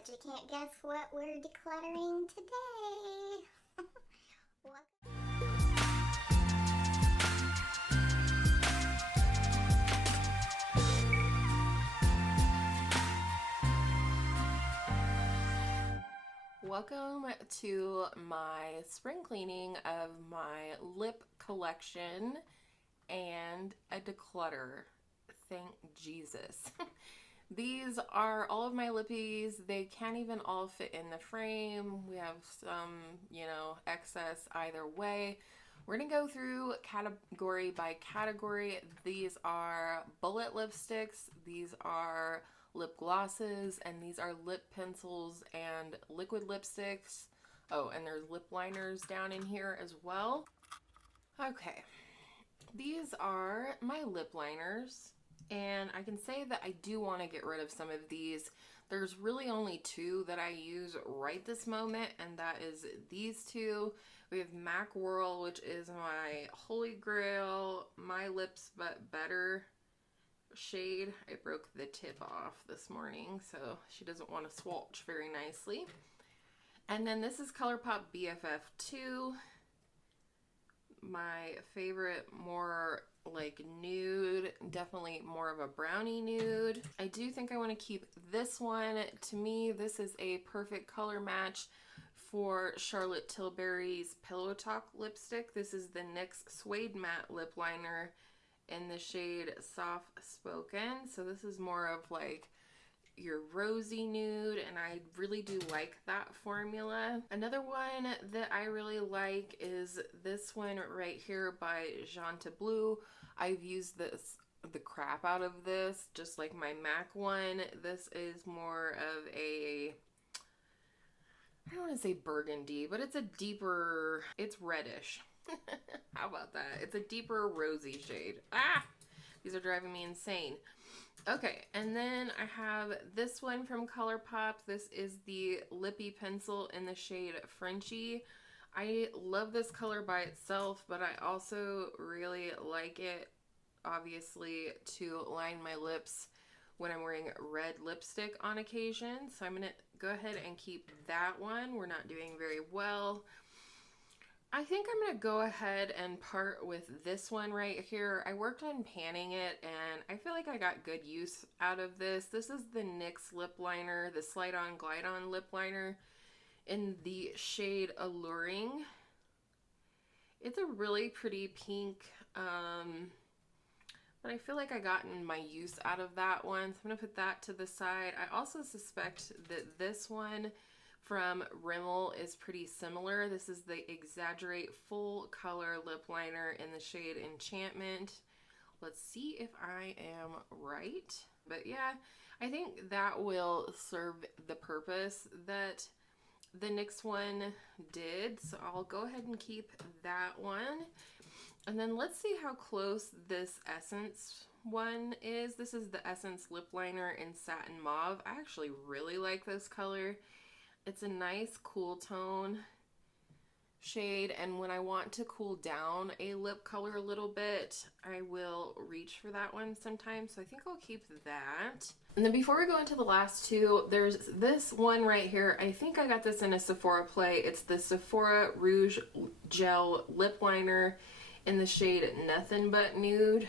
Bet you can't guess what we're decluttering today. Welcome to my spring cleaning of my lip collection and a declutter. Thank Jesus. These are all of my Lippies. They can't even all fit in the frame. We have some, excess either way. We're gonna go through category by category. These are bullet lipsticks. These are lip glosses, and these are lip pencils and liquid lipsticks. Oh, and there's lip liners down in here as well. Okay, these are my lip liners. And I can say that I do want to get rid of some of these. There's really only two that I use right this moment, and that is these two. We have Mac Whirl, which is my holy grail, My Lips But Better shade. I broke the tip off this morning, so she doesn't want to swatch very nicely. And then this is ColourPop BFF2. My favorite, more like nude, definitely more of a brownie nude. I do think I want to keep this one. To me, this is a perfect color match for Charlotte Tilbury's Pillow Talk lipstick. This is the NYX Suede Matte Lip Liner in the shade Soft Spoken. So this is more of like your rosy nude, and I really do like that formula. Another one that I really like is this one right here by Janta Blue. I've used the crap out of this, just like my MAC one. This is more of a, I don't want to say burgundy, but it's a deeper, it's reddish. How about that? It's a deeper rosy shade. These are driving me insane. Okay, and then I have this one from ColourPop. This is the Lippie pencil in the shade Frenchie. I love this color by itself, but I also really like it, obviously, to line my lips when I'm wearing red lipstick on occasion. So I'm going to go ahead and keep that one. We're not doing very well. I think I'm going to go ahead and part with this one right here. I worked on panning it, and I feel like I got good use out of this. This is the NYX lip liner, the Slide On Glide On lip liner in the shade Alluring. It's a really pretty pink, but I feel like I gotten my use out of that one. So I'm going to put that to the side. I also suspect that this one from Rimmel is pretty similar. This is the Exaggerate Full Color Lip Liner in the shade Enchantment. Let's see if I am right. But yeah, I think that will serve the purpose that the NYX one did. So I'll go ahead and keep that one. And then let's see how close this Essence one is. This is the Essence Lip Liner in Satin Mauve. I actually really like this color. It's a nice cool tone shade, and when I want to cool down a lip color a little bit, I will reach for that one sometimes. So I think I'll keep that. And then before we go into the last two, there's this one right here. I think I got this in a Sephora play. It's the Sephora Rouge Gel Lip Liner in the shade Nothing But Nude.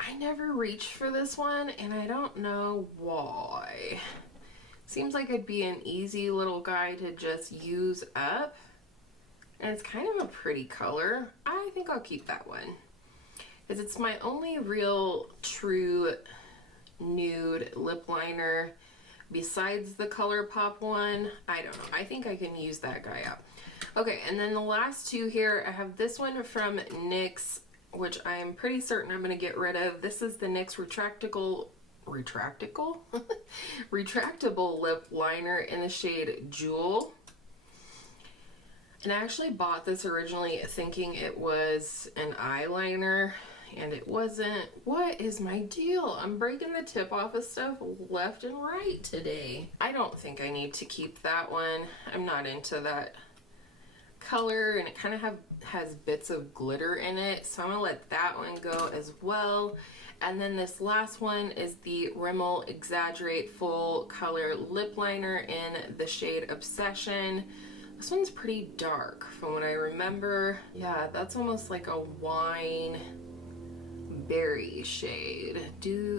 I never reached for this one, and I don't know why. Seems like it'd be an easy little guy to just use up. And it's kind of a pretty color. I think I'll keep that one, because it's my only real true nude lip liner besides the ColourPop one. I don't know. I think I can use that guy up. Okay, and then the last two here, I have this one from NYX, which I'm pretty certain I'm going to get rid of. This is the NYX retractable lip liner in the shade Jewel. And I actually bought this originally thinking it was an eyeliner, and it wasn't. What is my deal? I'm breaking the tip off of stuff left and right today. I don't think I need to keep that one. I'm not into that color, and it kind of has bits of glitter in it, so I'm gonna let that one go as well. And then this last one is the Rimmel Exaggerate Full Color Lip Liner in the shade Obsession. This one's pretty dark from what I remember. Yeah, that's almost like a wine berry shade.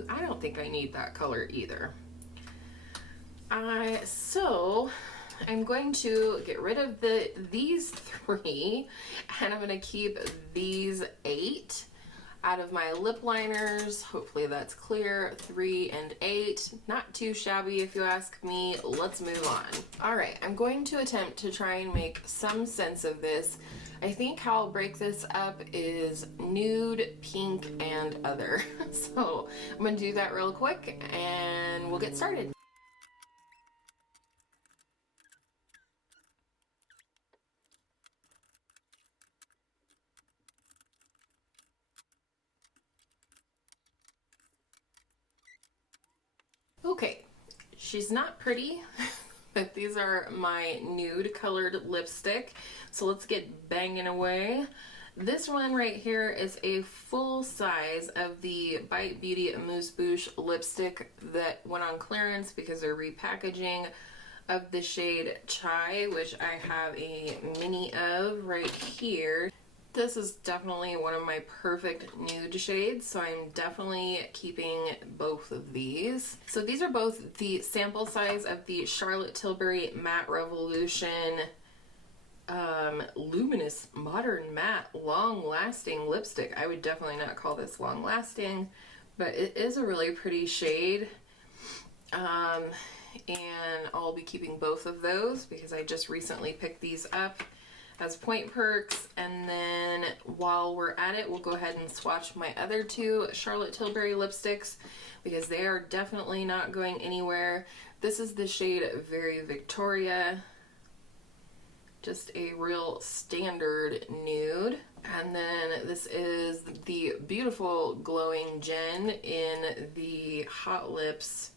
I don't think I need that color either. So I'm going to get rid of these 3, and I'm going to keep these 8 out of my lip liners. Hopefully that's clear. 3 and 8, not too shabby if you ask me. Let's move on. All right, I'm going to attempt to try and make some sense of this. I think how I'll break this up is nude, pink, and other. So I'm gonna do that real quick and we'll get started. Okay, she's not pretty, but these are my nude colored lipstick. So let's get banging away. This one right here is a full size of the Bite Beauty Amuse Bouche lipstick that went on clearance because they're repackaging of the shade Chai, which I have a mini of right here. This is definitely one of my perfect nude shades, so I'm definitely keeping both of these. So these are both the sample size of the Charlotte Tilbury Matte Revolution Luminous Modern Matte Long Lasting Lipstick. I would definitely not call this long lasting, but it is a really pretty shade. And I'll be keeping both of those because I just recently picked these up as point perks. And then while we're at it, we'll go ahead and swatch my other 2 Charlotte Tilbury lipsticks because they are definitely not going anywhere. This is the shade Very Victoria, just a real standard nude. And then this is the beautiful Glowing Jen in the Hot Lips,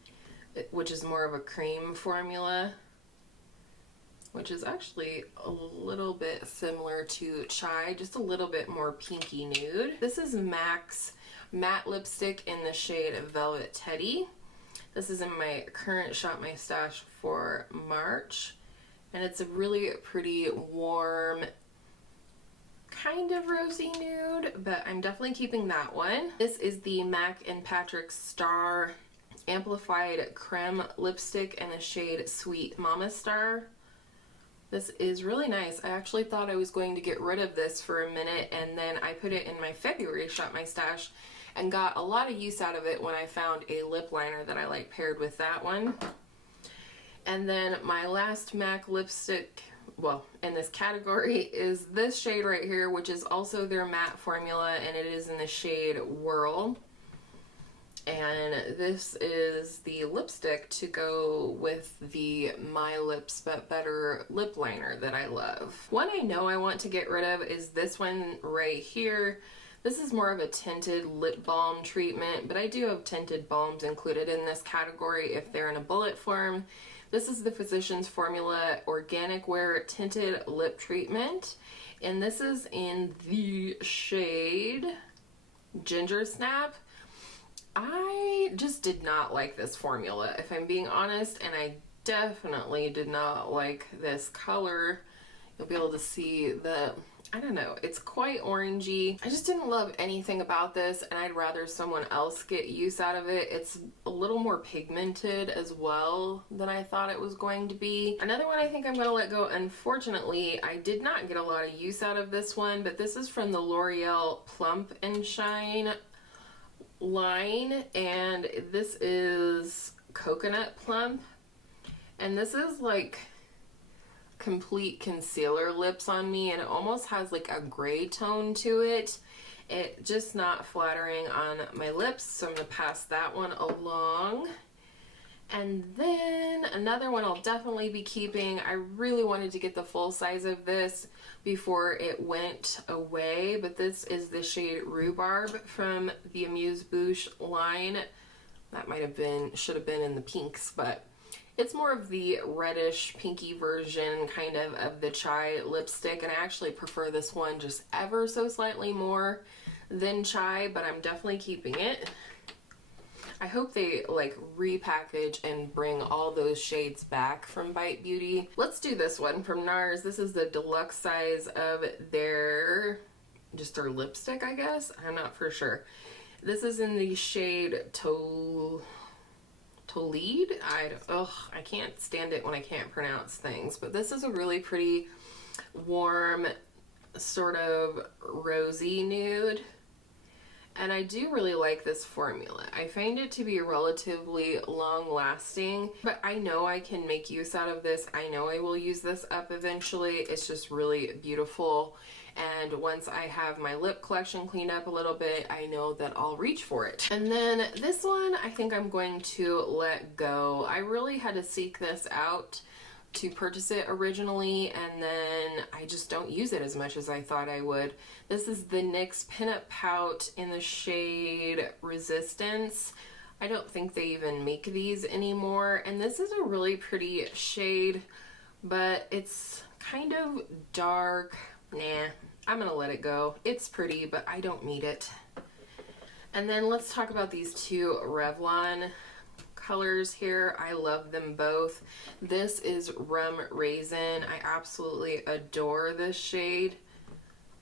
which is more of a cream formula, which is actually a little bit similar to Chai, just a little bit more pinky nude. This is MAC's matte lipstick in the shade Velvet Teddy. This is in my current Shop My Stash for March, and it's a really pretty warm, kind of rosy nude, but I'm definitely keeping that one. This is the MAC and Patrick Star Amplified Creme lipstick in the shade Sweet Mama Star. This is really nice. I actually thought I was going to get rid of this for a minute, and then I put it in my February Shop My Stash and got a lot of use out of it when I found a lip liner that I like paired with that one. And then my last MAC lipstick, well, in this category, is this shade right here, which is also their matte formula, and it is in the shade Whirl. And this is the lipstick to go with the My Lips But Better lip liner that I love. One I know I want to get rid of is this one right here. This is more of a tinted lip balm treatment, but I do have tinted balms included in this category if they're in a bullet form. This is the Physicians Formula Organic Wear Tinted Lip Treatment, and this is in the shade Ginger Snap. I just did not like this formula, if I'm being honest, and I definitely did not like this color. You'll be able to see I don't know, it's quite orangey. I just didn't love anything about this, and I'd rather someone else get use out of it. It's a little more pigmented as well than I thought it was going to be. Another one I think I'm gonna let go, unfortunately, I did not get a lot of use out of this one, but this is from the L'Oreal Plump and Shine line, and this is Coconut Plump, and this is like complete concealer lips on me, and it almost has like a gray tone to it. It just not flattering on my lips, so I'm gonna pass that one along. And then another one I'll definitely be keeping. I really wanted to get the full size of this before it went away, but this is the shade Rhubarb from the Amuse Bouche line. That might have been, should have been in the pinks, but it's more of the reddish pinky version kind of the Chai lipstick, and I actually prefer this one just ever so slightly more than Chai, but I'm definitely keeping it. I hope they like repackage and bring all those shades back from Bite Beauty. Let's do this one from NARS. This is the deluxe size of their lipstick, I guess. I'm not for sure. This is in the shade Tolide. I can't stand it when I can't pronounce things, but this is a really pretty warm, sort of rosy nude. And I do really like this formula. I find it to be relatively long lasting, but I know I can make use out of this. I know I will use this up eventually. It's just really beautiful. And once I have my lip collection cleaned up a little bit, I know that I'll reach for it. And then this one, I think I'm going to let go. I really had to seek this out to purchase it originally, and then I just don't use it as much as I thought I would. This is the NYX Pinup Pout in the shade Resistance. I don't think they even make these anymore, and this is a really pretty shade, but it's kind of dark. Nah, I'm gonna let it go. It's pretty, but I don't need it. And then let's talk about these two Revlon colors here. I love them both. This is Rum Raisin. I absolutely adore this shade,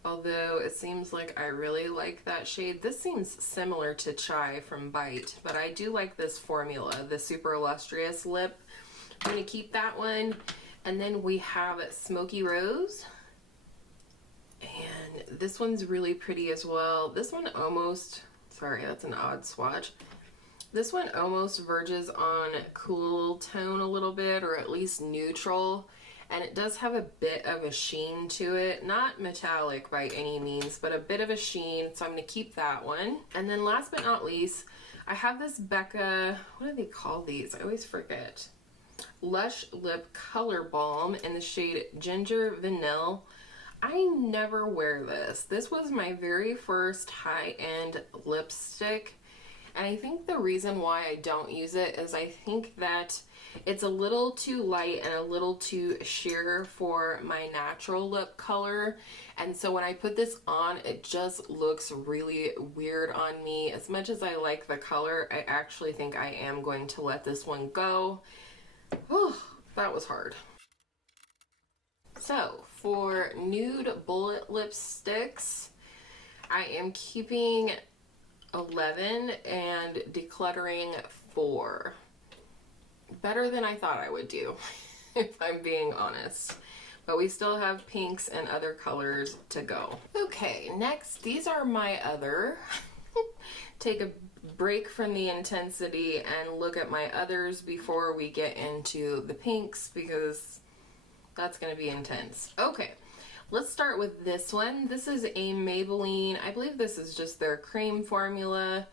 although it seems like I really like that shade. This seems similar to Chai from Bite, but I do like this formula, the Super Illustrious Lip. I'm gonna keep that one. And then we have Smoky Rose, and this one's really pretty as well. This one almost, sorry, that's an odd swatch. This one almost verges on cool tone a little bit, or at least neutral, and it does have a bit of a sheen to it. Not metallic by any means, but a bit of a sheen, so I'm going to keep that one. And then last but not least, I have this Becca, what do they call these? I always forget. Lush Lip Color Balm in the shade Ginger Vanille. I never wear this. This was my very first high-end lipstick. And I think the reason why I don't use it is I think that it's a little too light and a little too sheer for my natural lip color. And so when I put this on, it just looks really weird on me. As much as I like the color, I actually think I am going to let this one go. Oh, that was hard. So for nude bullet lipsticks, I am keeping 11 and decluttering 4. Better than I thought I would do, if I'm being honest. But we still have pinks and other colors to go. Okay, next, these are my other. Take a break from the intensity and look at my others before we get into the pinks, because that's going to be intense. Okay. Let's start with this one. This is a Maybelline. I believe this is just their cream formula.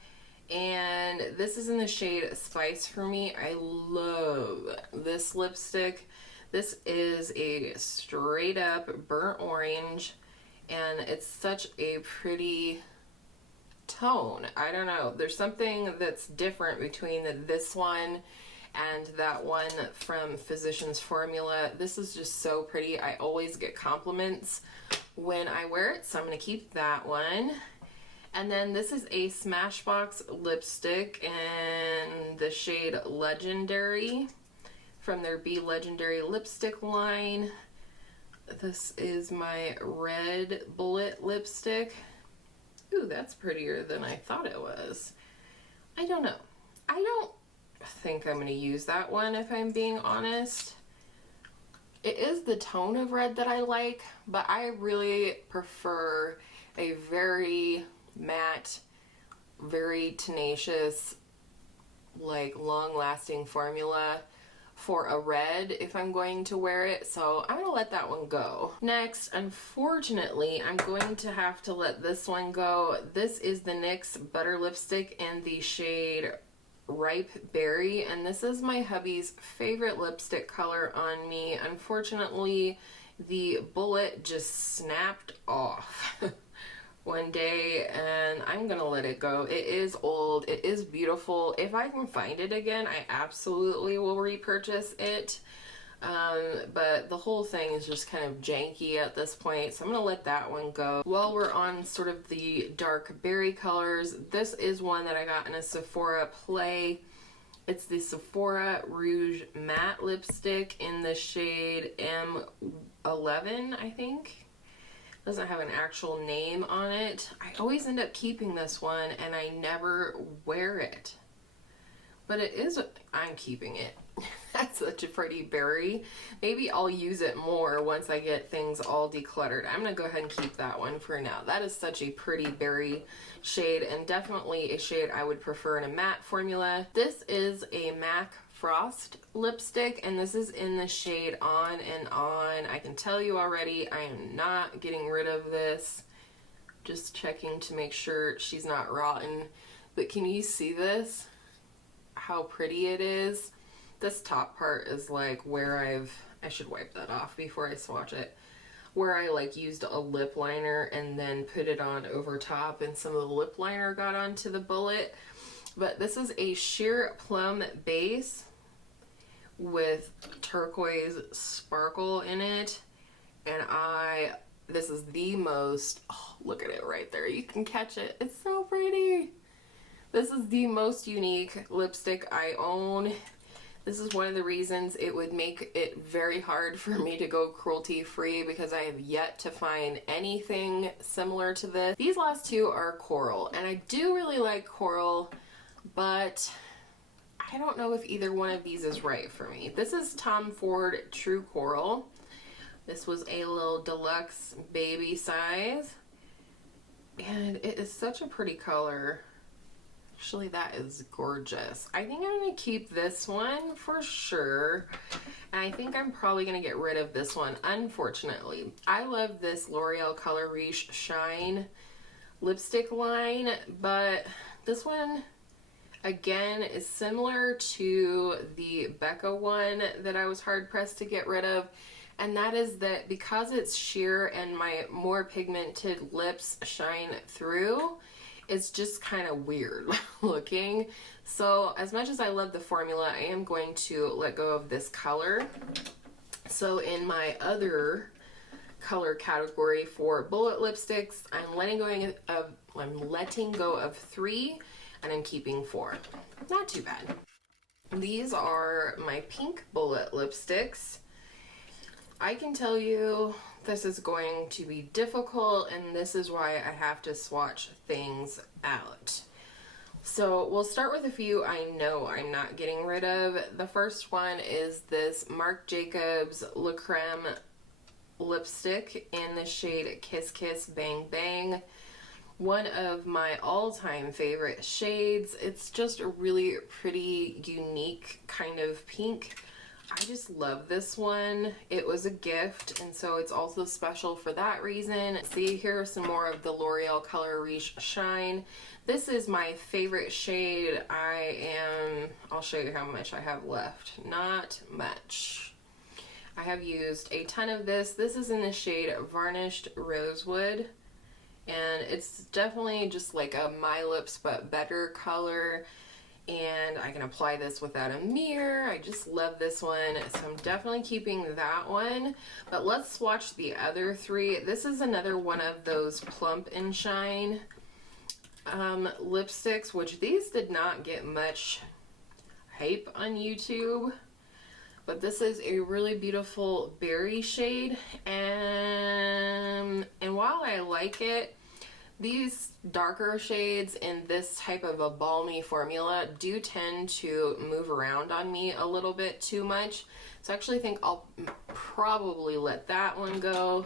And this is in the shade Spice for Me. I love this lipstick. This is a straight up burnt orange. And it's such a pretty tone. I don't know. There's something that's different between this one and that one from Physicians Formula. This is just so pretty. I always get compliments when I wear it, so I'm going to keep that one. And then this is a Smashbox lipstick in the shade Legendary from their Be Legendary lipstick line. This is my red bullet lipstick. Ooh, that's prettier than I thought it was. I don't know. I don't think I'm going to use that one, if I'm being honest. It is the tone of red that I like, but I really prefer a very matte, very tenacious, like long-lasting formula for a red if I'm going to wear it, so I'm going to let that one go. Next, unfortunately, I'm going to have to let this one go. This is the NYX Butter Lipstick in the shade Ripe Berry, and this is my hubby's favorite lipstick color on me. Unfortunately, the bullet just snapped off one day, and I'm gonna let it go. It is old, it is beautiful. If I can find it again, I absolutely will repurchase it. But the whole thing is just kind of janky at this point, so I'm gonna let that one go. While we're on sort of the dark berry colors, this is one that I got in a Sephora Play. It's the Sephora Rouge Matte Lipstick in the shade M11, I think. Doesn't have an actual name on it. I always end up keeping this one and I never wear it. But it is, I'm keeping it. That's such a pretty berry. Maybe I'll use it more once I get things all decluttered. I'm gonna go ahead and keep that one for now. That is such a pretty berry shade, and definitely a shade I would prefer in a matte formula. This is a MAC Frost lipstick, and this is in the shade On and On. I can tell you already, I am not getting rid of this. Just checking to make sure she's not rotten. But can you see this? How pretty it is. This top part is like where I should wipe that off before I swatch it, where I like used a lip liner and then put it on over top, and some of the lip liner got onto the bullet. But this is a sheer plum base with turquoise sparkle in it, and this is the most, oh, look at it right there, you can catch it, it's so pretty. This is the most unique lipstick I own. This is one of the reasons it would make it very hard for me to go cruelty free, because I have yet to find anything similar to this. These last two are coral, and I do really like coral, but I don't know if either one of these is right for me. This is Tom Ford True Coral. This was a little deluxe baby size, and it is such a pretty color. Actually, that is gorgeous. I think I'm going to keep this one for sure. And I think I'm probably going to get rid of this one, unfortunately. I love this L'Oreal Color Riche Shine lipstick line, but this one, again, is similar to the Becca one that I was hard-pressed to get rid of. And that is that because it's sheer and my more pigmented lips shine through, it's just kind of weird looking. So as much as I love the formula, I am going to let go of this color. So in my other color category for bullet lipsticks, I'm letting go of 3, and I'm keeping 4. Not too bad. These are my pink bullet lipsticks. I can tell you this is going to be difficult, and this is why I have to swatch things out. So we'll start with a few I know I'm not getting rid of. The first one is this Marc Jacobs Le Creme lipstick in the shade Kiss Kiss Bang Bang. One of my all-time favorite shades. It's just a really pretty, unique kind of pink. I just love this one. It was a gift, and so it's also special for that reason. See, here are some more of the L'Oreal Color Riche Shine. This is my favorite shade. I'll show you how much I have left. Not much. I have used a ton of this. This is in the shade Varnished Rosewood, and it's definitely just like a My Lips but better color. And I can apply this without a mirror. I just love this one, so I'm definitely keeping that one. But let's swatch the other 3. This is another one of those Plump and Shine lipsticks, which these did not get much hype on YouTube. But this is a really beautiful berry shade, and while I like it, these darker shades in this type of a balmy formula do tend to move around on me a little bit too much. So I actually think I'll probably let that one go.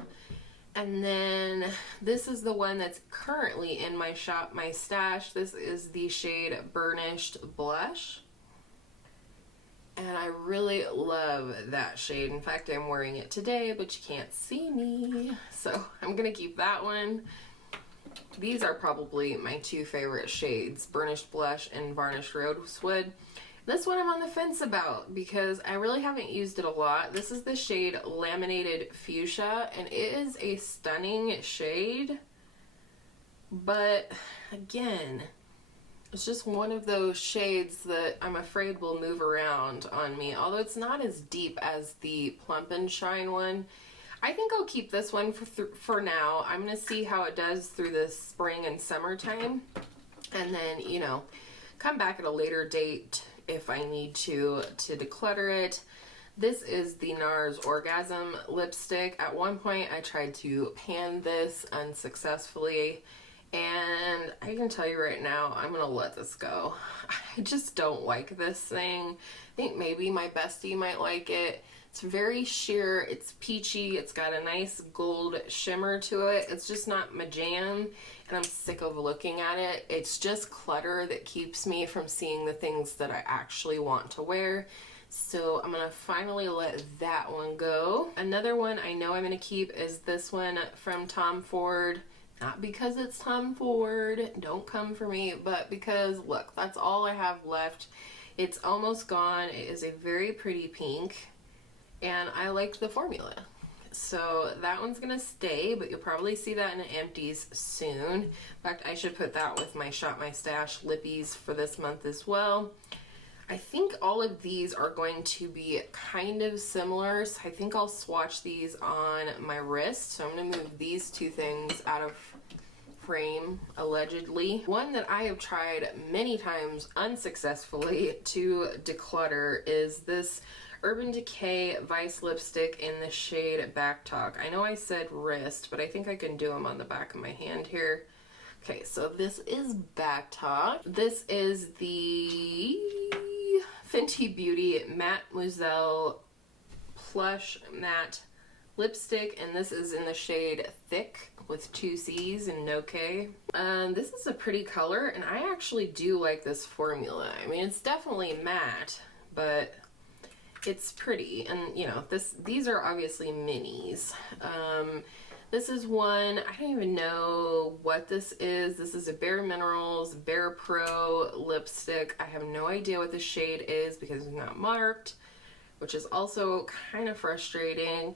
And then this is the one that's currently in my stash. This is the shade Burnished Blush. And I really love that shade. In fact, I'm wearing it today, but you can't see me. So I'm gonna keep that one. These are probably my 2 favorite shades, Burnished Blush and Varnished Rosewood. This one I'm on the fence about because I really haven't used it a lot. This is the shade Laminated Fuchsia, and it is a stunning shade. But again, It's just one of those shades that I'm afraid will move around on me, although it's not as deep as the Plump and Shine one. I think I'll keep this one for now. I'm going to see how it does through the spring and summertime, and then, you know, come back at a later date if I need to declutter it. This is the NARS Orgasm lipstick. At one point I tried to pan this unsuccessfully, and I can tell you right now, I'm gonna let this go. I just don't like this thing. I think maybe my bestie might like it. It's very sheer, it's peachy, it's got a nice gold shimmer to it. It's just not my jam, and I'm sick of looking at it. It's just clutter that keeps me from seeing the things that I actually want to wear. So I'm gonna finally let that one go. Another one I know I'm gonna keep is this one from Tom Ford. Not because it's Tom Ford, don't come for me, but because, look, that's all I have left. It's almost gone. It is a very pretty pink, and I like the formula. So that one's gonna stay, but you'll probably see that in empties soon. In fact, I should put that with my Shop My Stash Lippies for this month as well. I think all of these are going to be kind of similar, so I think I'll swatch these on my wrist. So I'm going to move these two things out of frame, allegedly. One that I have tried many times unsuccessfully to declutter is this Urban Decay Vice lipstick in the shade Back Talk. I know I said wrist, but I think I can do them on the back of my hand here. Okay, so this is Back Talk. This is the Fenty Beauty Mademoiselle Plush Matte Lipstick, and this is in the shade Thick with 2 C's and no K. This is a pretty color, and I actually do like this formula. I mean, it's definitely matte, but it's pretty, and you know, these are obviously minis. This is one, I don't even know what this is. This is a Bare Minerals Bare Pro lipstick. I have no idea what the shade is because it's not marked, which is also kind of frustrating.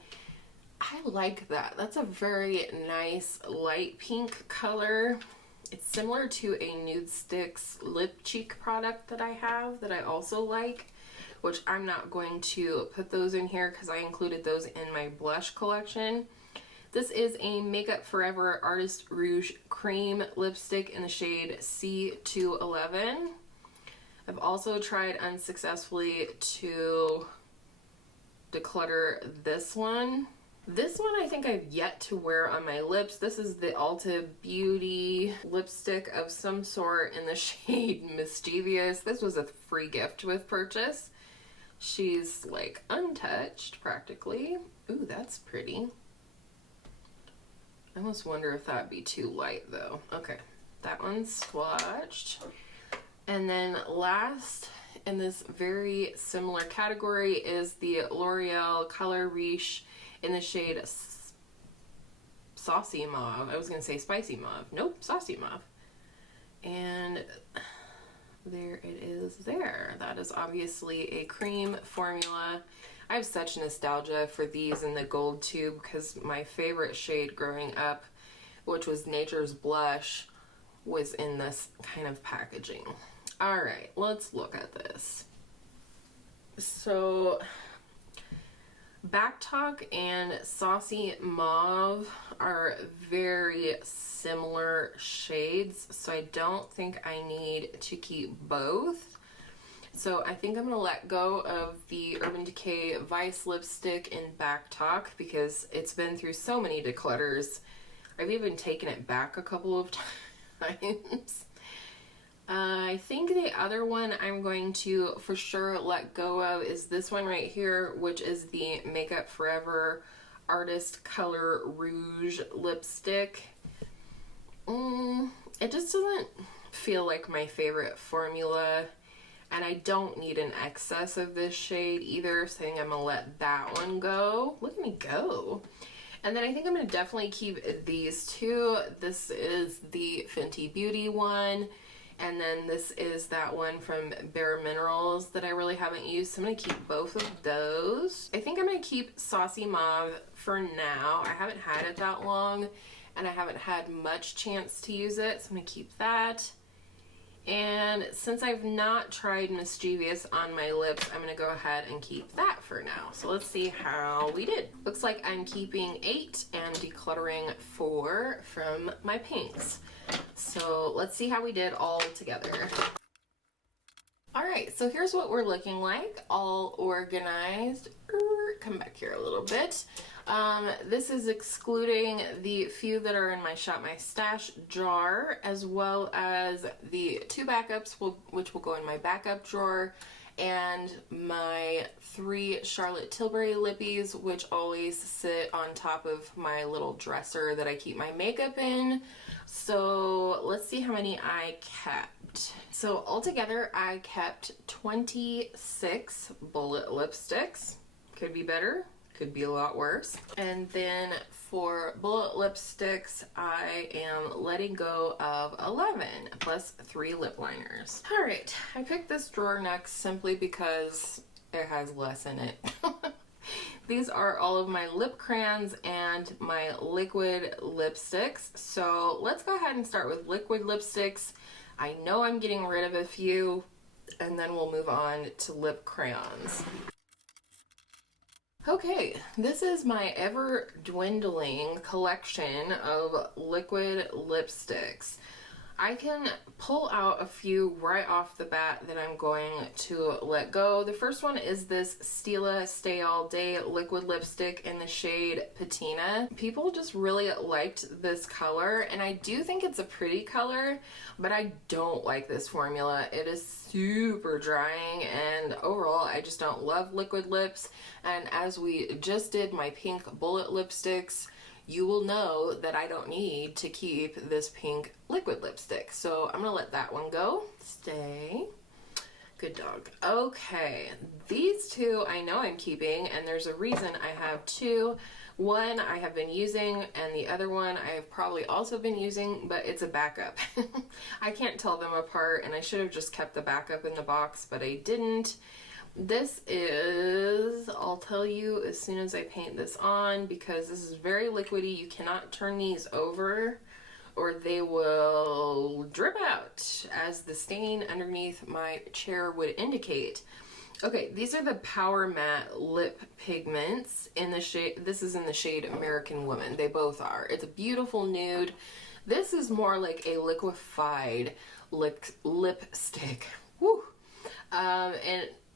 I like that. That's a very nice light pink color. It's similar to a Nude Sticks lip cheek product that I have that I also like, which I'm not going to put those in here because I included those in my blush collection. This is a Makeup Forever Artist Rouge Cream lipstick in the shade C211. I've also tried unsuccessfully to declutter this one. This one I think I've yet to wear on my lips. This is the Ulta Beauty lipstick of some sort in the shade Mischievous. This was a free gift with purchase. She's like untouched practically. Ooh, that's pretty. I almost wonder if that'd be too light though. Okay, that one's swatched. And then last in this very similar category is the L'Oreal Color Riche in the shade Saucy Mauve. I was gonna say Spicy Mauve. Nope, Saucy Mauve. And there it is there. That is obviously a cream formula. I have such nostalgia for these in the gold tube because my favorite shade growing up, which was Nature's Blush, was in this kind of packaging. All right, let's look at this. So Back Talk and Saucy Mauve are very similar shades, so I don't think I need to keep both. So I think I'm going to let go of the Urban Decay Vice lipstick in Back Talk because it's been through so many declutters. I've even taken it back a couple of times. I think the other one I'm going to for sure let go of is this one right here, which is the Makeup Forever Artist Color Rouge lipstick. It just doesn't feel like my favorite formula. And I don't need an excess of this shade either, so I think I'm going to let that one go. Look at me go. And then I think I'm going to definitely keep these two. This is the Fenty Beauty one, and then this is that one from Bare Minerals that I really haven't used, so I'm going to keep both of those. I think I'm going to keep Saucy Mauve for now. I haven't had it that long, and I haven't had much chance to use it, so I'm going to keep that. And since I've not tried Mischievous on my lips, I'm going to go ahead and keep that for now. So let's see how we did. Looks like I'm keeping 8 and decluttering 4 from my pinks. So let's see how we did all together. Alright, so here's what we're looking like, all organized. Come back here a little bit. This is excluding the few that are in my Shop My Stash jar, as well as the 2 backups, which will go in my backup drawer, and my 3 Charlotte Tilbury Lippies, which always sit on top of my little dresser that I keep my makeup in. So let's see how many I kept. So altogether, I kept 26 bullet lipsticks. Could be better, could be a lot worse. And then for bullet lipsticks, I am letting go of 11 plus 3 lip liners. All right, I picked this drawer next simply because it has less in it. These are all of my lip crayons and my liquid lipsticks. So let's go ahead and start with liquid lipsticks. I know I'm getting rid of a few, and then we'll move on to lip crayons. Okay, this is my ever dwindling collection of liquid lipsticks. I can pull out a few right off the bat that I'm going to let go. The first one is this Stila Stay All Day liquid lipstick in the shade Patina. People just really liked this color, and I do think it's a pretty color, but I don't like this formula. It is super drying, and overall I just don't love liquid lips. And as we just did my pink bullet lipsticks, you will know that I don't need to keep this pink liquid lipstick. So I'm gonna let that one go. Stay. Good dog. Okay, these 2 I know I'm keeping, and there's a reason I have 2. One I have been using, and the other one I have probably also been using, but it's a backup. I can't tell them apart, and I should have just kept the backup in the box, but I didn't. This is, I'll tell you as soon as I paint this on, because this is very liquidy. You cannot turn these over or they will drip out, as the stain underneath my chair would indicate. Okay, these are the Power Matte Lip Pigments in the shade, this is in the shade American Woman. They both are. It's a beautiful nude. This is more like a liquefied lipstick. Woo!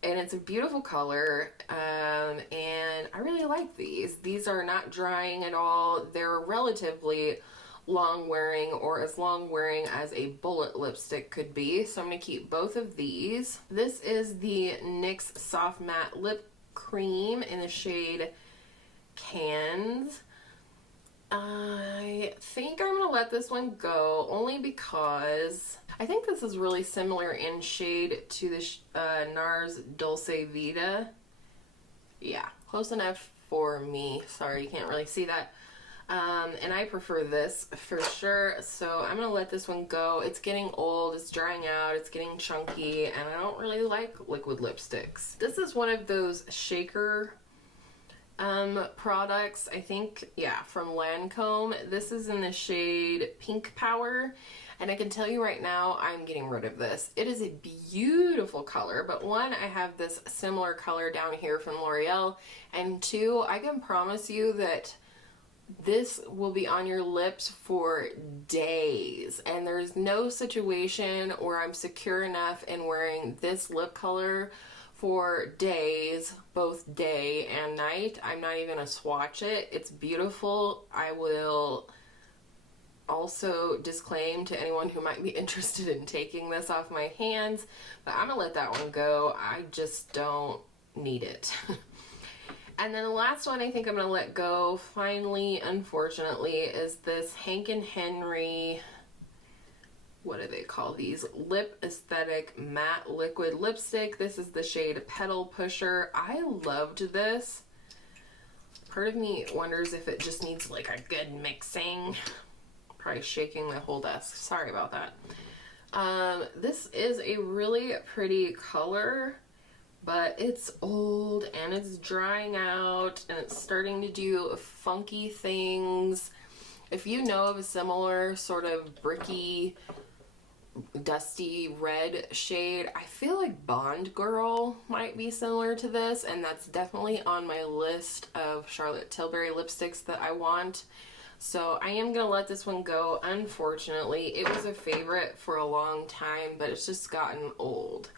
And it's a beautiful color, and I really like these. These are not drying at all. They're relatively long wearing, or as long wearing as a bullet lipstick could be. So I'm going to keep both of these. This is the NYX Soft Matte Lip Cream in the shade Cans. I think I'm going to let this one go, only because I think this is really similar in shade to the NARS Dulce Vita. Yeah, close enough for me. Sorry, you can't really see that. And I prefer this for sure, so I'm going to let this one go. It's getting old, it's drying out, it's getting chunky, and I don't really like liquid lipsticks. This is one of those shaker products, I think, yeah, from Lancome. This is in the shade Pink Power, and I can tell you right now, I'm getting rid of this. It is a beautiful color, but 1, I have this similar color down here from L'Oreal, and 2, I can promise you that this will be on your lips for days, and there's no situation where I'm secure enough in wearing this lip color for days, both day and night. I'm not even gonna swatch it. It's beautiful. I will also disclaim to anyone who might be interested in taking this off my hands, but I'm gonna let that one go. I just don't need it. And then the last one I think I'm gonna let go finally, unfortunately, is this Hank & Henry, what do they call these? Lip Aesthetic Matte Liquid Lipstick. This is the shade Petal Pusher. I loved this. Part of me wonders if it just needs like a good mixing. Probably shaking my whole desk. Sorry about that. This is a really pretty color, but it's old and it's drying out and it's starting to do funky things. If you know of a similar sort of bricky dusty red shade. I feel like Bond Girl might be similar to this, and that's definitely on my list of Charlotte Tilbury lipsticks that I want. So I am gonna let this one go. Unfortunately, it was a favorite for a long time, but it's just gotten old.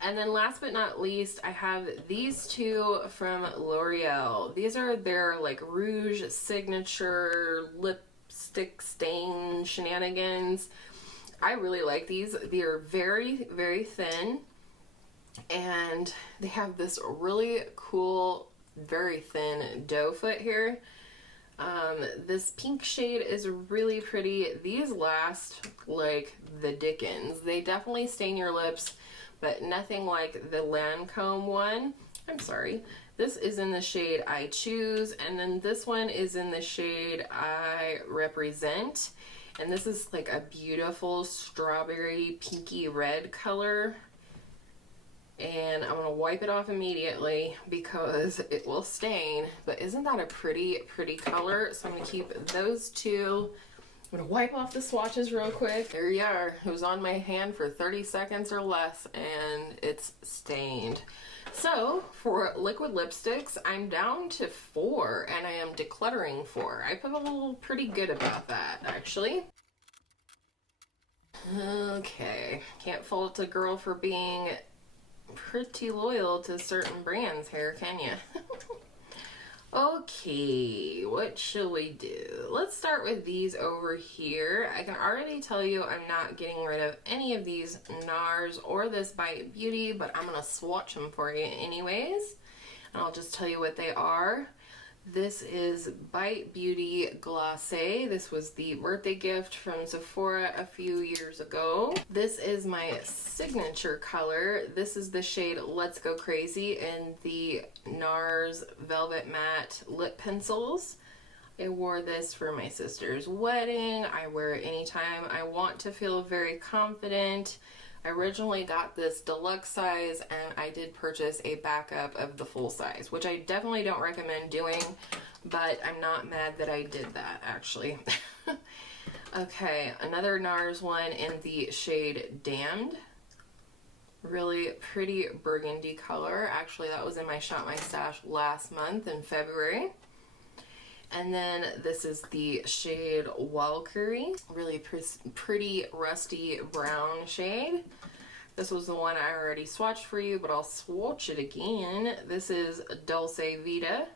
And then last but not least, I have these two from L'Oreal. These are their like Rouge Signature lipstick stain shenanigans. I really like these. They are very, very thin, and they have this really cool, very thin doe foot here. This pink shade is really pretty. These last like the dickens. They definitely stain your lips, but nothing like the Lancome one. I'm sorry. This is in the shade I Choose, and then this one is in the shade I Represent. And this is like a beautiful strawberry pinky red color. And I'm going to wipe it off immediately because it will stain. But isn't that a pretty, pretty color? So I'm going to keep those two. I'm going to wipe off the swatches real quick. There you are. It was on my hand for 30 seconds or less and it's stained. So for liquid lipsticks, I'm down to 4 and I am decluttering 4. I feel pretty good about that, actually. Okay, can't fault a girl for being pretty loyal to certain brands here, can you? Okay, what shall we do? Let's start with these over here. I can already tell you I'm not getting rid of any of these NARS or this Bite Beauty, but I'm gonna swatch them for you anyways. And I'll just tell you what they are. This is Bite Beauty Glacé. This was the birthday gift from Sephora a few years ago. This is my signature color. This is the shade Let's Go Crazy in the NARS Velvet Matte Lip Pencils. I wore this for my sister's wedding. I wear it anytime I want to feel very confident. I originally got this deluxe size and I did purchase a backup of the full size, which I definitely don't recommend doing, but I'm not mad that I did that actually. Okay, another NARS one in the shade Damned. Really pretty burgundy color. Actually, that was in my Shop My Stash last month in February. And then this is the shade Walkyrie, really pretty rusty brown shade. This was the one I already swatched for you, but I'll swatch it again. This is Dulce Vita,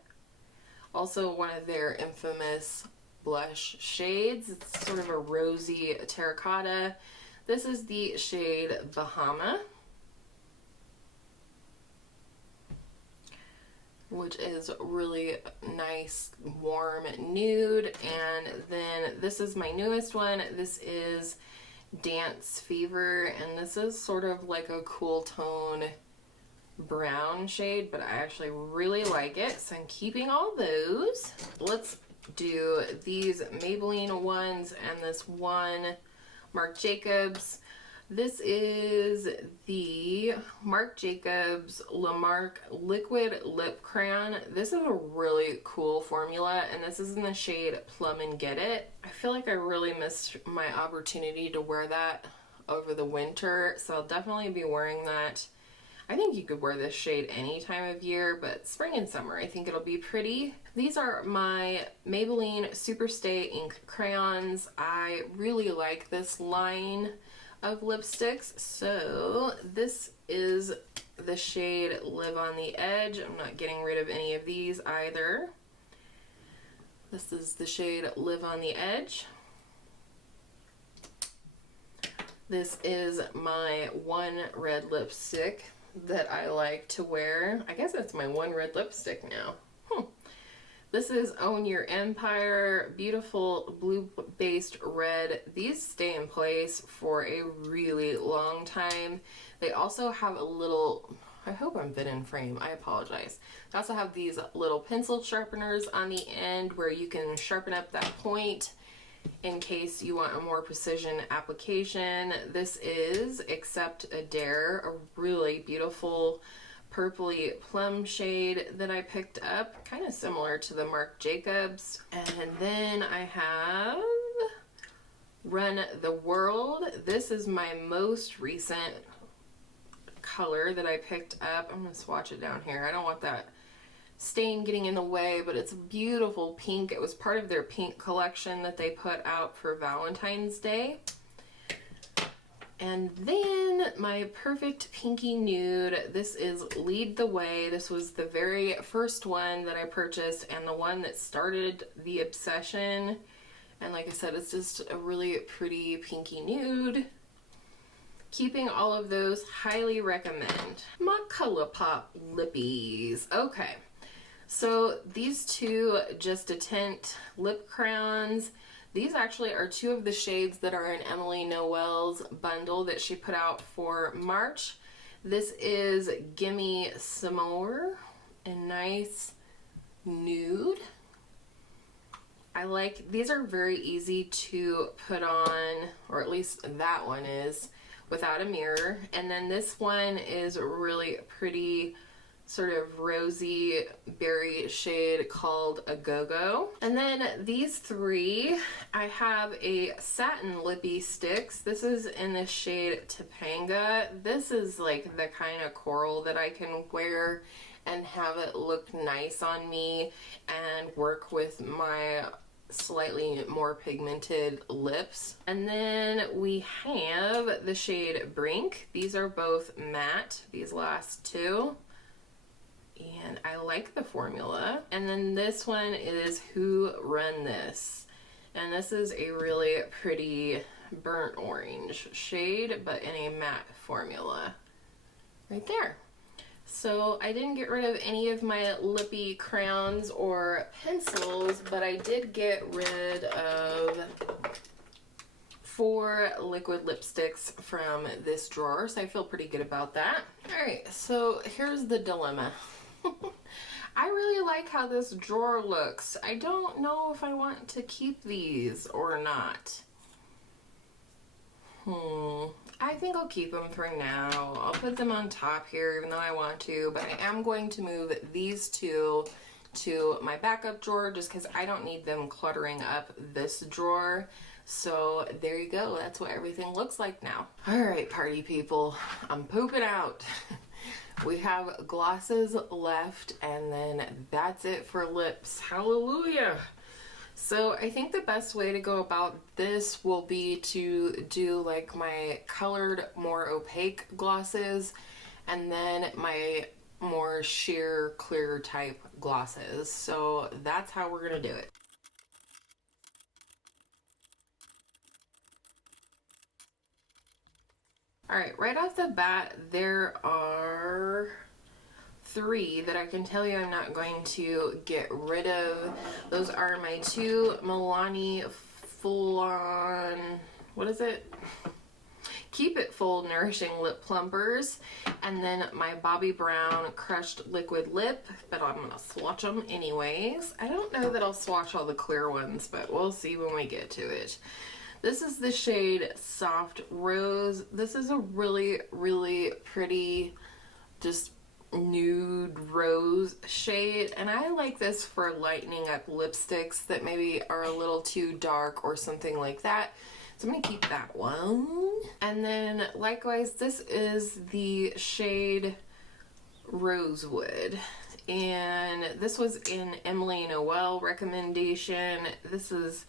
also one of their infamous blush shades. It's sort of a rosy terracotta. This is the shade Bahama, which is really nice, warm nude. And then this is my newest one. This is Dance Fever, and this is sort of like a cool tone brown shade, but I actually really like it, so I'm keeping all those. Let's do these Maybelline ones and this one Marc Jacobs. This is the Marc Jacobs Lamarque Liquid Lip Crayon. This is a really cool formula, and this is in the shade Plum and Get It. I feel like I really missed my opportunity to wear that over the winter, so I'll definitely be wearing that. I think you could wear this shade any time of year, but spring and summer, I think it'll be pretty. These are my Maybelline Superstay Ink Crayons. I really like this line of lipsticks. So this is the shade Live on the Edge. I'm not getting rid of any of these either. This is the shade Live on the Edge. This is my one red lipstick that I like to wear. I guess it's my one red lipstick now. This is Own Your Empire, beautiful blue-based red. These stay in place for a really long time. They also have a little, I hope I'm fit in frame, I apologize. They also have these little pencil sharpeners on the end where you can sharpen up that point in case you want a more precision application. This is Accept a Dare, a really beautiful purpley plum shade that I picked up, kind of similar to the Marc Jacobs. And then I have Run the World. This is my most recent color that I picked up. I'm going to swatch it down here. I don't want that stain getting in the way, but it's a beautiful pink. It was part of their pink collection that they put out for Valentine's Day. And then my perfect pinky nude. This is Lead the Way. This was the very first one that I purchased and the one that started the obsession. And like I said, it's just a really pretty pinky nude. Keeping all of those, highly recommend. My ColourPop Lippies. Okay, so these two Just a Tint lip crayons. These actually are two of the shades that are in Emily Noel's bundle that she put out for March. This is Gimme Some More, a nice nude. I like, these are very easy to put on, or at least that one is, without a mirror. And then this one is a really pretty sort of rosy berry shade called A Go-Go. And then these three, I have a satin lippy sticks. This is in the shade Topanga. This is like the kind of coral that I can wear and have it look nice on me and work with my slightly more pigmented lips. And then we have the shade Brink. These are both matte, these last two. And I like the formula. And then this one is Who Run This? And this is a really pretty burnt orange shade, but in a matte formula. Right there. So I didn't get rid of any of my Lippie crayons or pencils, but I did get rid of 4 liquid lipsticks from this drawer, so I feel pretty good about that. Alright, so here's the dilemma. I really like how this drawer looks. I don't know if I want to keep these or not. I think I'll keep them for now. I'll put them on top here even though I want to, but I am going to move these two to my backup drawer just because I don't need them cluttering up this drawer. So there you go. That's what everything looks like now. All right, party people, I'm pooping out. We have glosses left and then that's it for lips. Hallelujah. So I think the best way to go about this will be to do like my colored, more opaque glosses and then my more sheer, clear type glosses. So that's how we're gonna do it. Alright, right off the bat, there are 3 that I can tell you I'm not going to get rid of. Those are my 2 Milani full-on, what is it? Keep It Full Nourishing Lip Plumpers, and then my Bobbi Brown Crushed Liquid Lip, but I'm gonna swatch them anyways. I don't know that I'll swatch all the clear ones, but we'll see when we get to it. This is the shade Soft Rose. This is a really, really pretty, just nude rose shade, and I like this for lightening up lipsticks that maybe are a little too dark or something like that. So I'm gonna keep that one. And then likewise, this is the shade Rosewood. And this was in Emily Noel recommendation. This is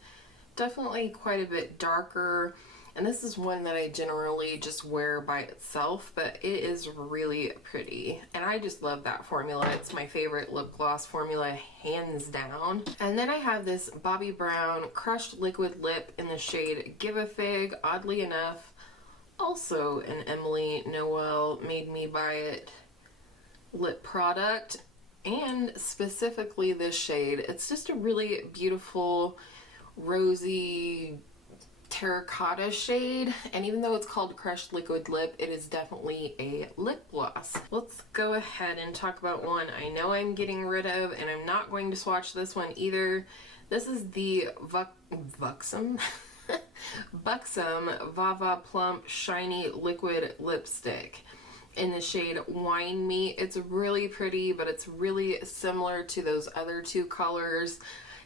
definitely quite a bit darker, and this is one that I generally just wear by itself, but it is really pretty and I just love that formula. It's my favorite lip gloss formula hands down. And then I have this Bobbi Brown Crushed Liquid Lip in the shade Give a Fig. Oddly enough, also an Emily Noel Made Me Buy It lip product, and specifically this shade. It's just a really beautiful rosy terracotta shade, and even though it's called Crushed Liquid Lip, it is definitely a lip gloss. Let's go ahead and talk about one I know I'm getting rid of, and I'm not going to swatch this one either. This is the Buxom Vava Plump Shiny Liquid Lipstick. in the shade Wine Me. It's really pretty, but it's really similar to those other two colors.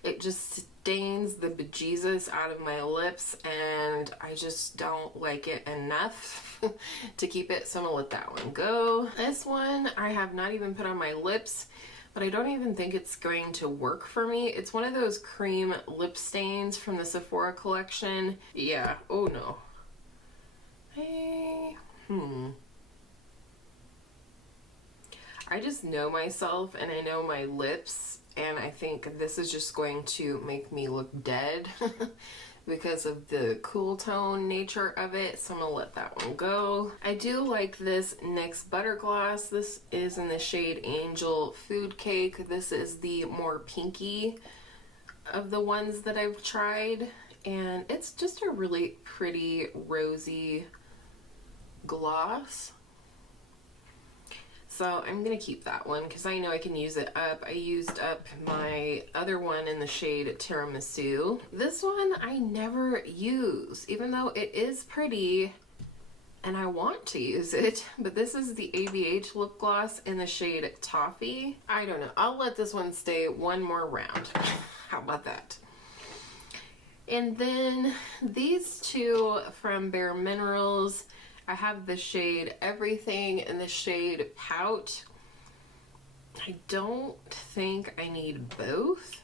It just stains the bejesus out of my lips, and I just don't like it enough to keep it, so I'm gonna let that one go. This one I have not even put on my lips, but I don't even think it's going to work for me. It's one of those cream lip stains from the Sephora collection. Yeah, oh no. Hey, I just know myself and I know my lips, and I think this is just going to make me look dead because of the cool tone nature of it, so I'm gonna let that one go. I do like this NYX Butter Gloss. This is in the shade Angel Food Cake. This is the more pinky of the ones that I've tried, and it's just a really pretty rosy gloss. So I'm gonna keep that one because I know I can use it up. I used up my other one in the shade Tiramisu. This one I never use, even though it is pretty and I want to use it. But this is the ABH lip gloss in the shade Toffee. I don't know. I'll let this one stay one more round. How about that? And then these two from Bare Minerals. I have the shade Everything and the shade Pout. I don't think I need both.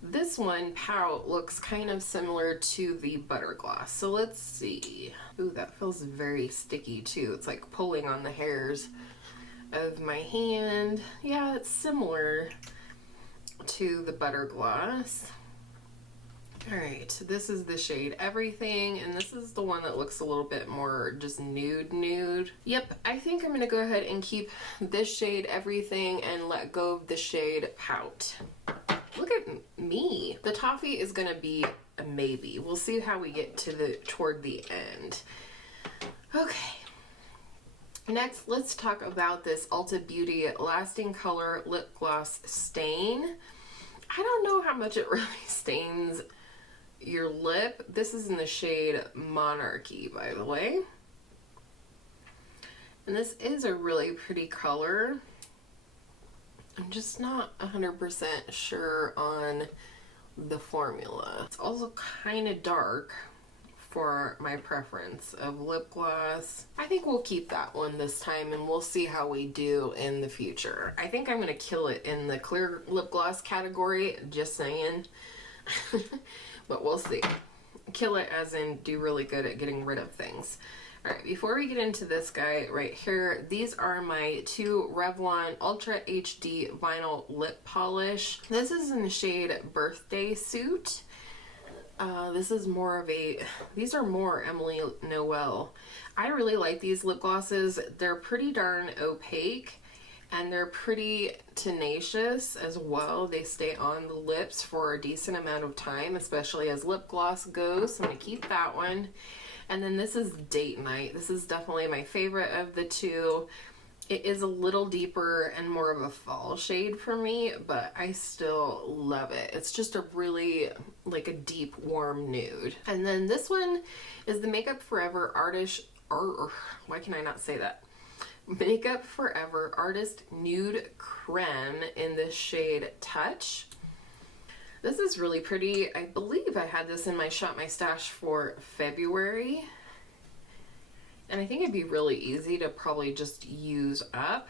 This one, Pout, looks kind of similar to the Butter Gloss. So let's see. Ooh, that feels very sticky too. It's like pulling on the hairs of my hand. Yeah, it's similar to the Butter Gloss. Alright, so this is the shade Everything, and this is the one that looks a little bit more just nude. Yep, I think I'm going to go ahead and keep this shade Everything and let go of the shade Pout. Look at me. The Toffee is going to be a maybe. We'll see how we get to toward the end. Okay. Next, let's talk about this Ulta Beauty Lasting Color Lip Gloss Stain. I don't know how much it really stains your lip. This is in the shade Monarchy, by the way. And this is a really pretty color. I'm just not 100% sure on the formula. It's also kind of dark for my preference of lip gloss. I think we'll keep that one this time and we'll see how we do in the future. I think I'm gonna kill it in the clear lip gloss category, just saying. But we'll see. Kill it as in do really good at getting rid of things. Alright, before we get into this guy right here, these are my two Revlon Ultra HD Vinyl Lip Polish. This is in the shade Birthday Suit. This is more of a, these are more Emily Noel. I really like these lip glosses. They're pretty darn opaque and they're pretty tenacious as well. They stay on the lips for a decent amount of time, especially as lip gloss goes. So I'm gonna keep that one. And then this is Date Night. This is definitely my favorite of the two. It is a little deeper and more of a fall shade for me, but I still love it. It's just a really, like a deep, warm nude. And then this one is the Makeup Forever Artist, why can I not say that? Makeup Forever Artist Nude Creme in the shade Touch. This is really pretty. I believe I had this in my Shop My Stash for February. And I think it'd be really easy to probably just use up.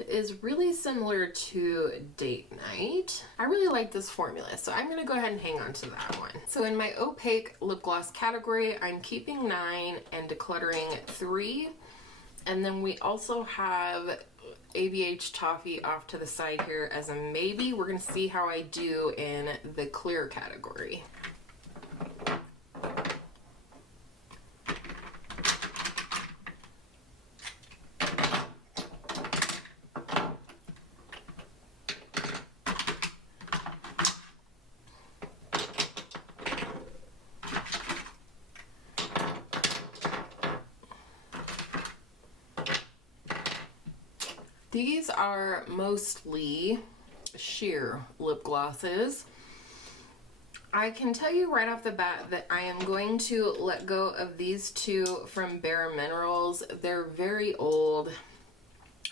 It is really similar to Date Night. I really like this formula, so I'm gonna go ahead and hang on to that one. So in my opaque lip gloss category, I'm keeping 9 and decluttering 3. And then we also have ABH Toffee off to the side here as a maybe. We're gonna see how I do in the clear category. These are mostly sheer lip glosses. I can tell you right off the bat that I am going to let go of these two from Bare Minerals. They're very old.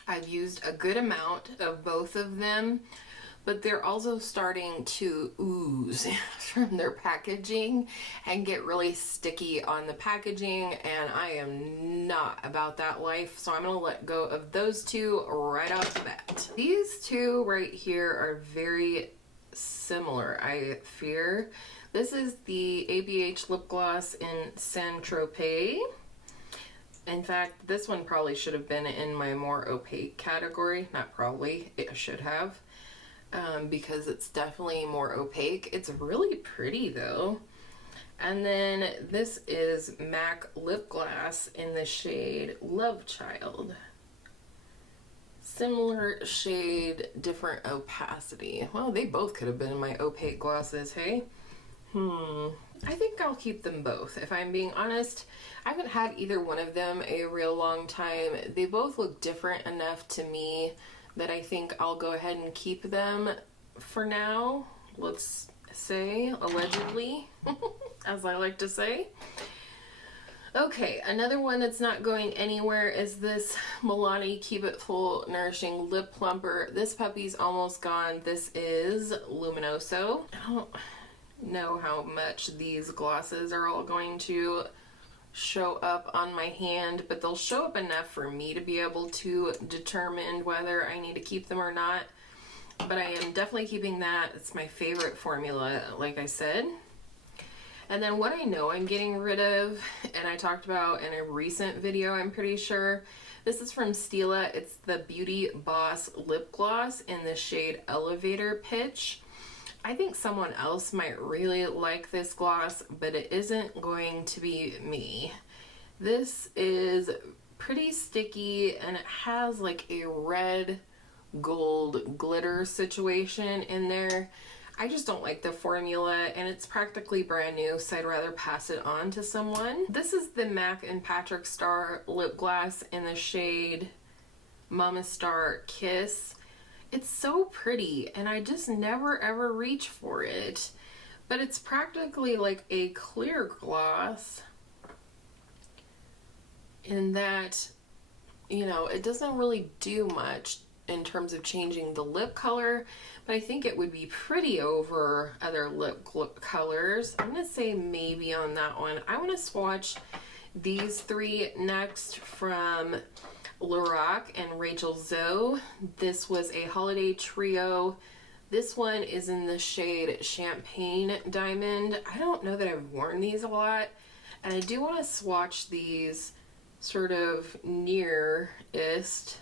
I've used a good amount of both of them, but they're also starting to ooze from their packaging and get really sticky on the packaging, and I am not about that life, so I'm going to let go of those two right off the bat. These two right here are very similar, I fear. This is the ABH lip gloss in Saint Tropez. In fact, this one probably should have been in my more opaque category. Not probably, it should have. Because it's definitely more opaque. It's really pretty though. And then this is MAC lip gloss in the shade Love Child. Similar shade, different opacity. Well, they both could have been in my opaque glosses, hey? I think I'll keep them both. If I'm being honest, I haven't had either one of them a real long time. They both look different enough to me that I think I'll go ahead and keep them for now. Let's say, allegedly, as I like to say. Okay, another one that's not going anywhere is this Milani Keep It Full Nourishing Lip Plumper. This puppy's almost gone. This is Luminoso. I don't know how much these glosses are all going to show up on my hand, but they'll show up enough for me to be able to determine whether I need to keep them or not. But I am definitely keeping that. It's my favorite formula, like I said. And then what I know I'm getting rid of, and I talked about in a recent video, I'm pretty sure, this is from Stila. It's the Beauty Boss Lip Gloss in the shade Elevator Pitch. I think someone else might really like this gloss, but it isn't going to be me. This is pretty sticky and it has like a red gold glitter situation in there. I just don't like the formula, and it's practically brand new, so I'd rather pass it on to someone. This is the MAC and Patrick Star lip gloss in the shade Mama Star Kiss. It's so pretty, and I just never ever reach for it. But it's practically like a clear gloss in that, you know, it doesn't really do much in terms of changing the lip color, but I think it would be pretty over other lip colors. I'm gonna say maybe on that one. I want to swatch these three next from Lorac and Rachel Zoe. This was a holiday trio. This one is in the shade Champagne Diamond. I don't know that I've worn these a lot, and I do want to swatch these sort of nearest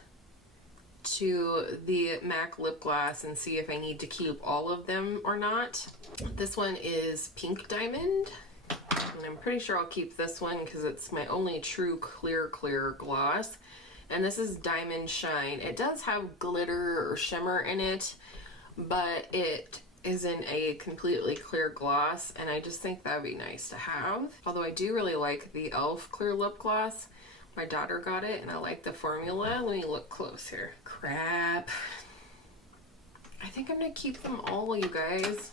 to the MAC lip gloss and see if I need to keep all of them or not. This one is Pink Diamond, and I'm pretty sure I'll keep this one because it's my only true clear gloss. And this is Diamond Shine. It does have glitter or shimmer in it, but it isn't a completely clear gloss, and I just think that would be nice to have. Although I do really like the e.l.f. clear lip gloss. My daughter got it and I like the formula. Let me look close here. Crap. I think I'm gonna keep them all, you guys.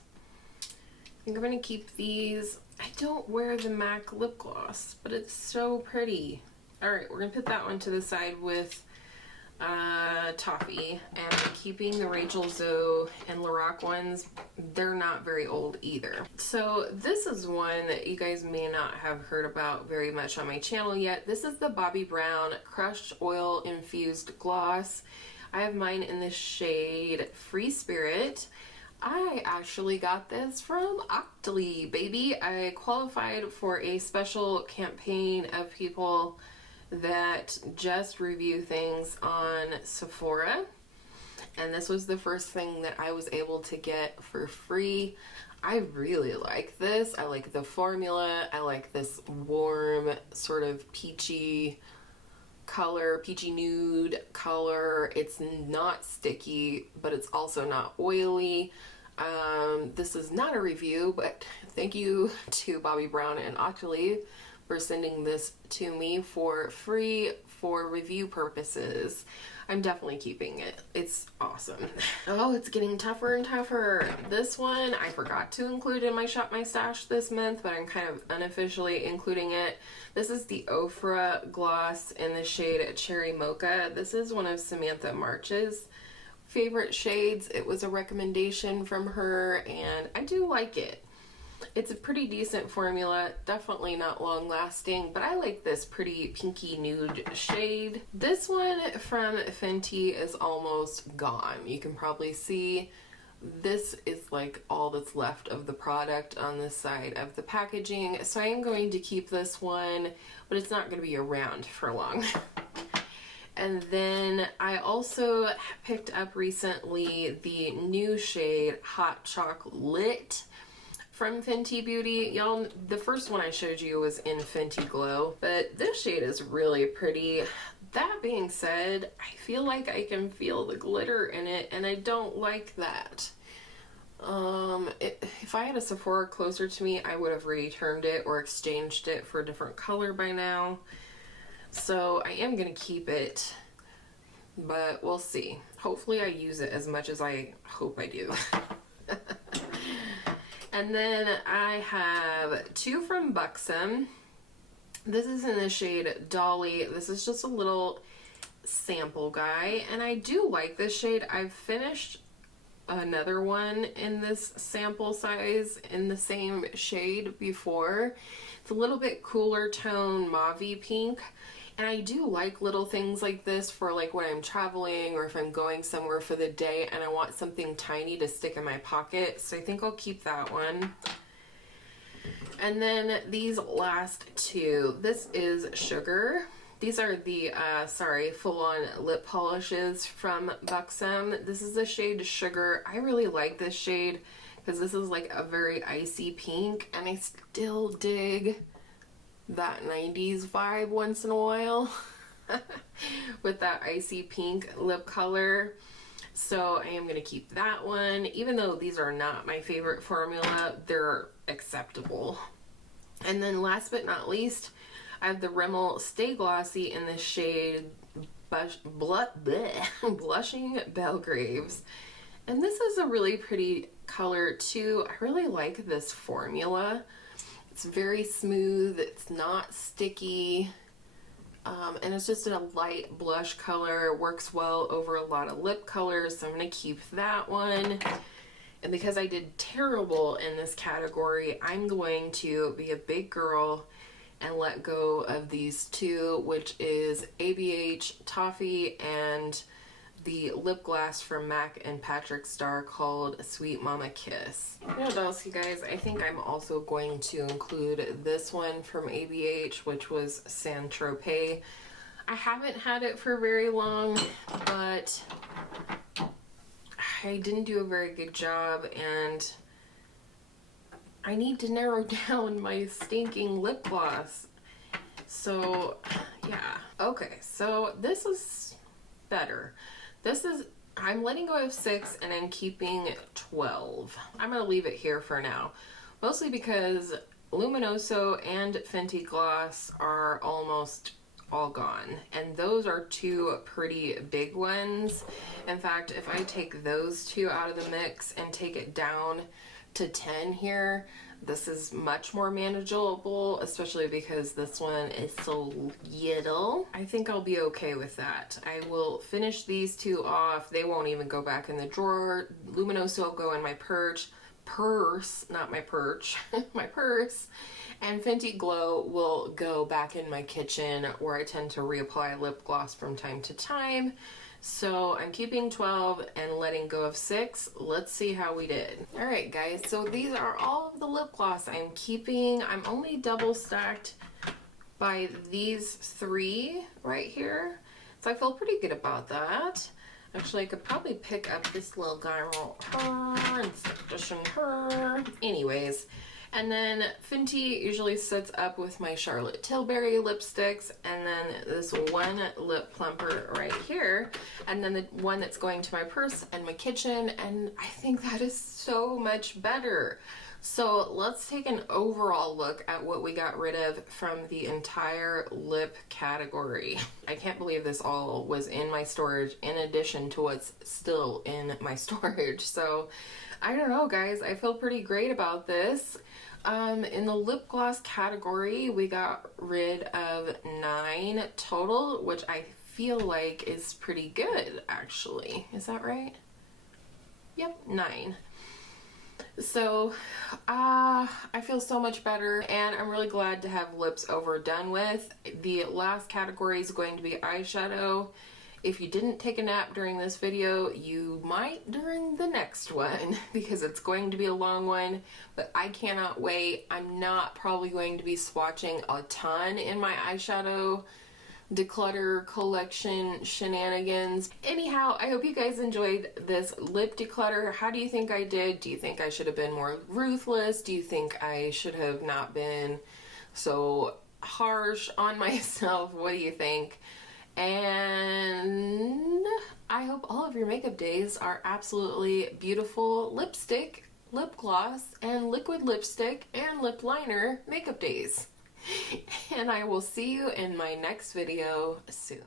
I think I'm gonna keep these. I don't wear the MAC lip gloss, but it's so pretty. Alright, we're gonna put that one to the side with Toffee, and I'm keeping the Rachel Zoe and Lorac ones. They're not very old either. So this is one that you guys may not have heard about very much on my channel yet. This is the Bobbi Brown Crushed Oil Infused Gloss. I have mine in the shade Free Spirit. I actually got this from Octoly, baby. I qualified for a special campaign of people that just review things on Sephora, and this was the first thing that I was able to get for free. I really like this. I like the formula. I like this warm sort of peachy color, peachy nude color. It's not sticky, but it's also not oily. This is not a review, but thank you to Bobbi Brown and Octoly for sending this to me for free for review purposes. I'm definitely keeping it. It's awesome. Oh, it's getting tougher and tougher. This one I forgot to include in my Shop My Stash this month, but I'm kind of unofficially including it. This is the Ofra gloss in the shade Cherry Mocha. This is one of Samantha March's favorite shades. It was a recommendation from her, and I do like it. It's a pretty decent formula, definitely not long lasting, but I like this pretty pinky nude shade. This one from Fenty is almost gone. You can probably see this is like all that's left of the product on this side of the packaging. So I am going to keep this one, but it's not going to be around for long. And then I also picked up recently the new shade Hot Chocolate from Fenty Beauty. Y'all, the first one I showed you was in Fenty Glow, but this shade is really pretty. That being said, I feel like I can feel the glitter in it, and I don't like that. If I had a Sephora closer to me, I would have returned it or exchanged it for a different color by now. So I am going to keep it, but we'll see. Hopefully I use it as much as I hope I do. And then I have two from Buxom. This is in the shade Dolly. This is just a little sample guy, and I do like this shade. I've finished another one in this sample size in the same shade before. It's a little bit cooler tone mauve-y pink, and I do like little things like this for like when I'm traveling or if I'm going somewhere for the day and I want something tiny to stick in my pocket. So I think I'll keep that one. And then these last two, this is Sugar. These are the, full-on lip polishes from Buxom. This is the shade Sugar. I really like this shade because this is like a very icy pink, and I still dig that 90s vibe once in a while with that icy pink lip color. So I am going to keep that one. Even though these are not my favorite formula, they're acceptable. And then last but not least, I have the Rimmel Stay Glossy in the shade Blushing Belgraves. And this is a really pretty color too. I really like this formula. It's very smooth, it's not sticky, and it's just a light blush color. Works well over a lot of lip colors, so I'm going to keep that one. And because I did terrible in this category, I'm going to be a big girl and let go of these two, which is ABH Toffee and the lip gloss from MAC and Patrick Star called Sweet Mama Kiss. You know what else, you guys? I think I'm also going to include this one from ABH, which was Saint Tropez. I haven't had it for very long, but I didn't do a very good job, and I need to narrow down my stinking lip gloss. So, yeah. Okay, so this is better. This is, I'm letting go of 6 and I'm keeping 12. I'm going to leave it here for now. Mostly because Luminoso and Fenty Gloss are almost all gone. And those are two pretty big ones. In fact, if I take those two out of the mix and take it down to 10 here, this is much more manageable, especially because this one is so little. I think I'll be okay with that. I will finish these two off. They won't even go back in the drawer. Luminoso will go in my purse, not my perch, my purse. And Fenty Glow will go back in my kitchen where I tend to reapply lip gloss from time to time. So I'm keeping 12 and letting go of 6. Let's see how we did. All right, guys, so these are all of the lip gloss I'm keeping. I'm only double stacked by these 3 right here. So I feel pretty good about that. Actually, I could probably pick up this little guy and position her. Anyways. And then Fenty usually sets up with my Charlotte Tilbury lipsticks, and then this one lip plumper right here, and then the one that's going to my purse and my kitchen, and I think that is so much better. So let's take an overall look at what we got rid of from the entire lip category. I can't believe this all was in my storage in addition to what's still in my storage. So I don't know, guys, I feel pretty great about this. In the lip gloss category, we got rid of 9 total, which I feel like is pretty good, actually. Is that right? Yep, 9. So I feel so much better, and I'm really glad to have lips over done with. The last category is going to be eyeshadow. If you didn't take a nap during this video, you might during the next one because it's going to be a long one, but I cannot wait. I'm not probably going to be swatching a ton in my eyeshadow declutter collection shenanigans. Anyhow, I hope you guys enjoyed this lip declutter. How do you think I did? Do you think I should have been more ruthless? Do you think I should have not been so harsh on myself? What do you think? And I hope all of your makeup days are absolutely beautiful lipstick, lip gloss, and liquid lipstick and lip liner makeup days. And I will see you in my next video soon.